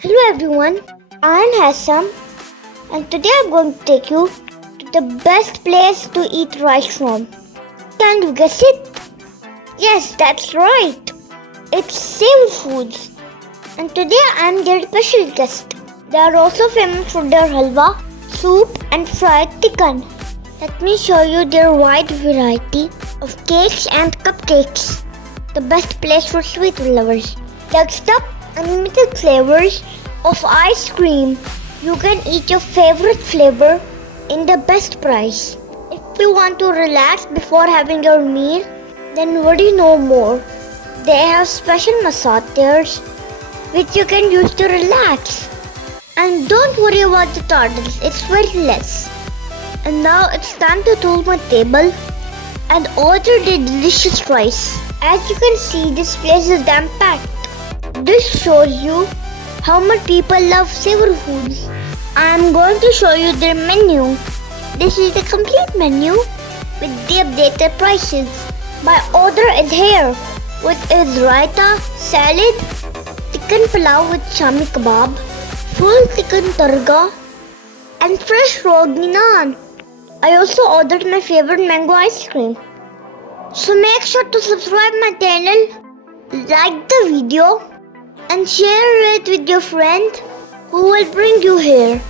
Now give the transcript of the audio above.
Hello everyone, I am Hassam and today I'm going to take you to the best place to eat rice from. Can you guess it? Yes, that's right. It's Savour Foods. And today I am their special guest. They are also famous for their halwa, soup and fried chicken. Let me show you their wide variety of cakes and cupcakes. The best place for sweet lovers. Next up, unlimited flavors of ice cream. You can eat your favorite flavor in the best price. If you want to relax before having your meal, then worry no more. They have special massage chairs which you can use to relax. And don't worry about the turtles, it's very less. And now it's time to tool my table and order the delicious rice. As you can see, this place is damn packed. This shows you how much people love Savour Foods. I am going to show you their menu. This is the complete menu with the updated prices. My order is here, which is raita, salad, chicken pulao with shami kebab, full chicken chargha, and fresh rogni naan. I also ordered my favorite mango ice cream. So make sure to subscribe my channel, like the video, and share it with your friend who will bring you here.